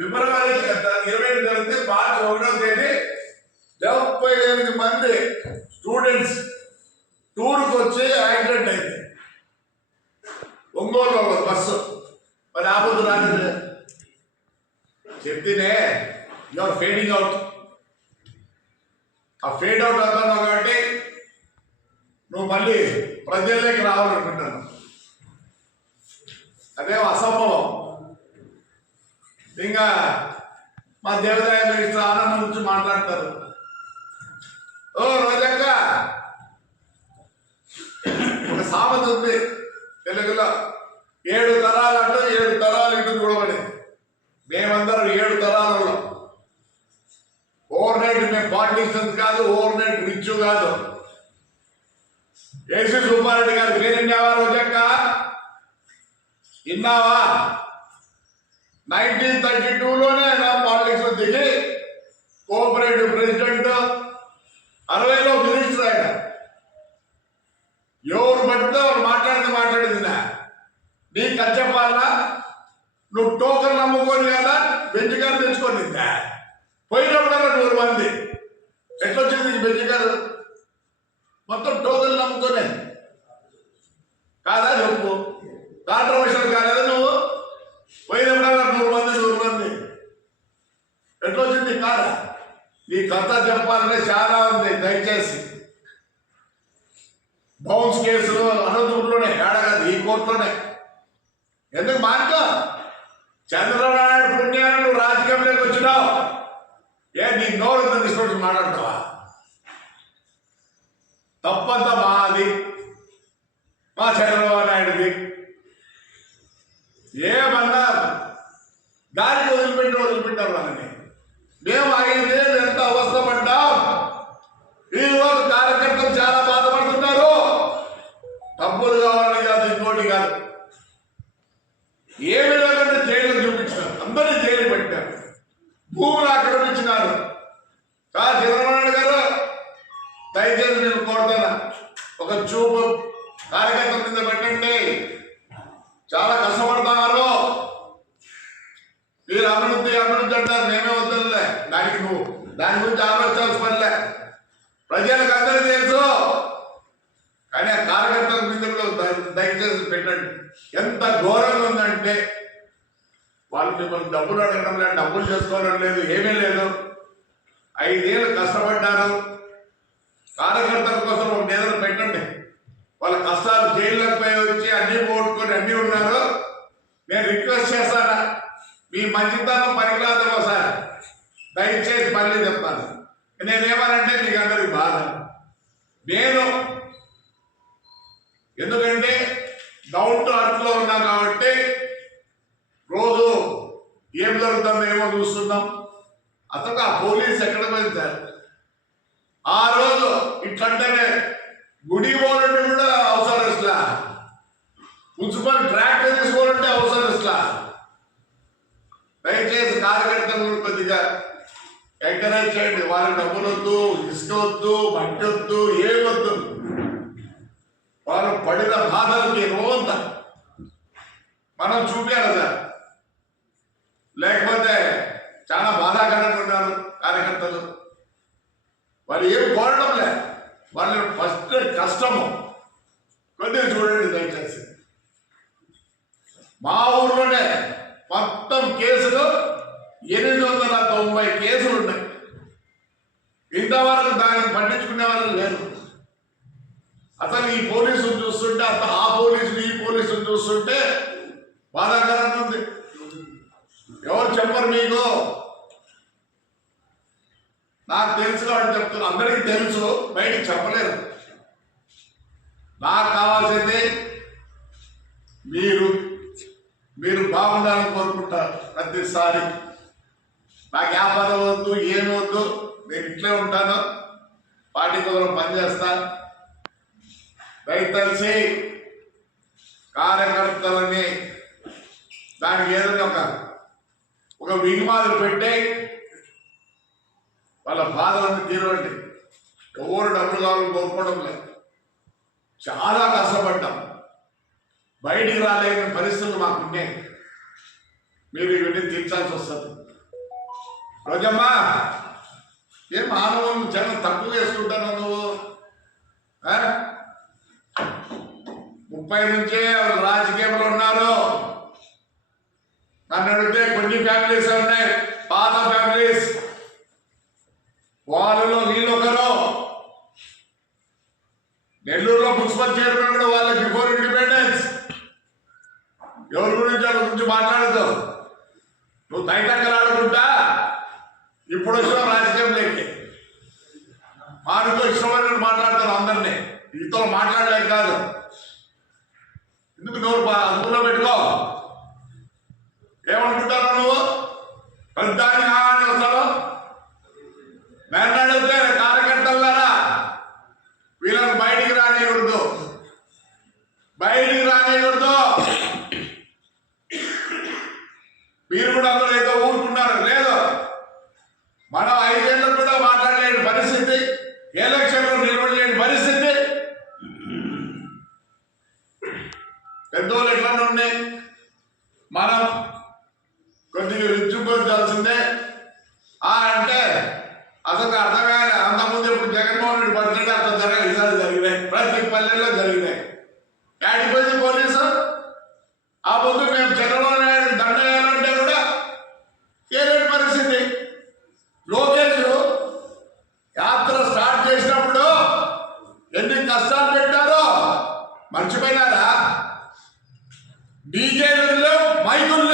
ఫిబ్రవరి 27 జరిగితే మార్చి 1వ తేదీ 78 మంది స్టూడెంట్స్ టూర్కి వచ్చి యాక్సిడెంట్ అయింది. ఒంగోలు బస్సు మరి ఆపొద్దు రాలేదు చెప్తేనే యువర్ ఫేడింగ్ అవుట్. ఆ ఫేడ్ అవుట్ అవుతున్నావు కాబట్టి నువ్వు మళ్ళీ ప్రజల్లోకి రావాలనుకుంటాను. అదేమో అసంభవం. ఇంకా మా దేవాదాయ మినిస్టర్ ఆనందం గురించి మాట్లాడతారు. ఓ రోజక్క ఒక సామెత ఉంది తెలుగులో, 7 తరాలు అంటే 7 తరాలు ఇటు చూడమని. మేమందరం 7 తరాలలో ఓవర్ నైట్ మేము పాలిటిషియన్స్ కాదు, ఓవర్ నైట్ రిచ్ కాదు. ఏసీ సుబ్బారెడ్డి గారి పేరు విన్నావా రోజక్క? విన్నావా? 1932లోనే ఆయన పాలిటిక్స్ దిగి కోఆపరేటివ్ ప్రెసిడెంట్, 60లో మినిస్టర్. ఆయన ఎవరు పడితే వాళ్ళు మాట్లాడింది నీకు అది చెప్పాలా? నువ్వు టోకన్ నమ్ముకొని కదా బెంచ్ గారు తెచ్చుకొని పోయినప్పుడల్లా 100 మంది. ఎట్లొచ్చింది నీకు బెంచ్ గారు? మొత్తం టోకన్ నమ్ముకొని కాదా చెప్పు? కాంట్రవర్షియల్ కాలేదా నువ్వు? పోయినప్పుడల్లా 100 మంది ఎట్లొచ్చింది కాదా? నీ కథ చెప్పాలంటే చాలా ఉంది. దయచేసి బౌన్స్ కేసులు అనంతపురంలోనే, ఏడగదు ఈ కోర్టులోనే. ఎందుకు మార్కో? చంద్రబాబు నాయుడు పుణ్యాన్ని నువ్వు రాజకీయంలోకి వచ్చినావు. నీ నోరు తీసుకొచ్చి మాట్లాడతావా? తప్పంతా మాది, మా చంద్రబాబు నాయుడుది. ఏమన్నా దానికి వదిలిపెట్టారు వాళ్ళని. మేము 5 ఏళ్ళు ఎంత అవస్థపడ్డాం. ఈరోజు కార్యకర్తలు చాలా బాధపడుతున్నారు. డబ్బులు కావాలని కాదు, ఇంకోటి కాదు. ఏ విధంగా జైలు చూపించినారు, అందరినీ జైలు పెట్టారు, భూములు ఆక్రమించినారు. చంద్రబాబు నాయుడు గారు దయచేసి నేను కోరుతున్నా, ఒక చూపు కార్యకర్తల మీద పెట్టండి. చాలా కష్టపడుతున్నారు. మీరు అభివృద్ధి అంటారు, మేమే వద్దలే. నువ్వు దాని గురించి ఆలోచించాల్సిన పనిలే. ప్రజలకు అందరికీ తెలుసు. కానీ ఆ కార్యకర్తల మీద దయచేసి పెట్టండి. ఎంత ఘోరంగా ఉందంటే వాళ్ళు మిమ్మల్ని డబ్బులు అడగడం లేదు, డబ్బులు చేసుకోవడం లేదు, ఏమీ లేదు. 5 ఏళ్ళు కష్టపడ్డారు. కార్యకర్తల కోసం ఒక నేతలు పెట్టండి. వాళ్ళ కష్టాలు జైల్లోకి పోయి వచ్చి అన్ని పోగొట్టుకొని అన్నీ ఉన్నారు. నేను రిక్వెస్ట్ చేస్తాను, మీ మంచితనం పనికిరాదేమో సార్, దయచేసి మళ్ళీ చెప్తాను. నేనేమనంటే మీకు అందరికి బాధ. నేను ఎందుకంటే డౌన్ టు అర్త్లో ఉన్నా కాబట్టి రోజు ఏం జరుగుతుందో ఏమో చూస్తున్నాం. అసలు ఆ పోలీస్ ఎక్కడ పోయింది సార్? ఆ రోజు ఇట్లంటేనే గుడి పోవాలంటే కూడా అవసరం ఇట్లా, మున్సిపల్ ట్రాక్టర్ తీసుకోవాలంటే అవసరం ఇట్లా. దయచేసి కార్యకర్తలు కొద్దిగా ఎంకరేజ్ చేయండి. వాళ్ళకి డబ్బులు వద్దు, ఇసుక వద్దు, మట్టి వద్దు, ఏమొద్దు. వాళ్ళు పడిన బాధలకి రోజంతా మనం చూపించాలి సార్. లేకపోతే చాలా బాధాకరంగా ఉన్నారు కార్యకర్తలు. వాళ్ళు ఏం కోరడం లే, వాళ్ళు ఫస్ట్ కష్టము కొద్దిగా చూడండి దయచేసి. మా ఊర్లోనే మొత్తం కేసులు 890 కేసులు ఉన్నాయి. ఇంతవరకు దాన్ని పట్టించుకునే వాళ్ళు లేరు. అసలు ఈ పోలీసులు చూస్తుంటే, ఆ పోలీసులు ఈ పోలీసులు చూస్తుంటే బాధాకరంగా ఉంది. ఎవరు చెప్పరు మీకు? నాకు తెలుసు కాబట్టి చెప్తున్నారు. అందరికీ తెలుసు, బయటికి చెప్పలేరు. నాకు కావాల్సింది మీరు బాగుండాలని కోరుకుంటారు ప్రతిసారి. నాకు వ్యాపారం వద్దు, ఏమి వద్దు, నేను ఇట్లే ఉంటాను, పార్టీ కోసం పనిచేస్తా. దయచేసి కార్యకర్తలని దానికి ఏదైనా ఒక వినిమాలు పెట్టి వాళ్ళ బాధలను తీరవండి. ఎవరు డబ్బులు కావాలని కోరుకోవడం లేదు. చాలా కష్టపడ్డాం, బయటికి రాలేని పరిస్థితులు మాకున్నాయి. మీరు ఇవన్నీ తీర్చాల్సి వస్తుంది. రోజమ్మా ఏం మానవులు చాలా తక్కువ చేసుకుంటాను నువ్వు 30 నుంచే రాజకీయంలో ఉన్నారు. నన్ను అడిగితే కొన్ని ఫ్యామిలీస్ ఉన్నాయి, పాత ఫ్యామిలీస్, వాళ్ళలో వీళ్ళు ఒకరు. నెల్లూరులో మున్సిపల్ చైర్మన్ కూడా వాళ్ళ బిఫోర్ ఇండిపెండెన్స్. ఎవరి గురించి వాళ్ళ గురించి మాట్లాడతావు నువ్వు? తైటక్కలు ఆడుకుంటా ఇప్పుడు వచ్చిన రాజకీయంలోకి మానుకో ఇష్టమైన మాట్లాడతారు అందరినీ. నీతో మాట్లాడలేక కాదు, ఎందుకు నోరు అందులో పెట్టుకో. ఏమనుకుంటావు నువ్వు? ప్రతిదానికి అని వస్తాడు. నన్ను అడిగితే కార్యకర్తలారా వీళ్ళని బయటికి రానియకూడదు, బయటికి రానియకూడదు. మీరు కూడా అందరూ ఏదో ఊరుకున్నారు. లేదు, మనం 5 ఏళ్ళకు కూడా మాట్లాడలేని పరిస్థితి, ఎలక్షన్లో నిలబడలేని పరిస్థితి. పెద్దోళ్ళు ఎట్లా ఉన్నాయి, మనం కొద్దిగా విచ్చుకోవాల్సిందే. అంటే అసలు అర్థమైన అంతకుముందు ఇప్పుడు జగన్మోహన్ రెడ్డి బర్త్డే అంత ఈసారి జరిగినాయి, ప్రతి పల్లెల్లో జరిగినాయి. యాడిపోయింది పోలీసు? ఆ ముందు మేము చంద్రబాబు నాయుడు దండ వేయాలంటే కూడా ఏలేని పరిస్థితి. లోకేష్ యాత్ర స్టార్ట్ చేసినప్పుడు ఎన్ని కష్టాలు పెట్టారో మర్చిపోయినారా? డీజేలు లేవు, మైకులు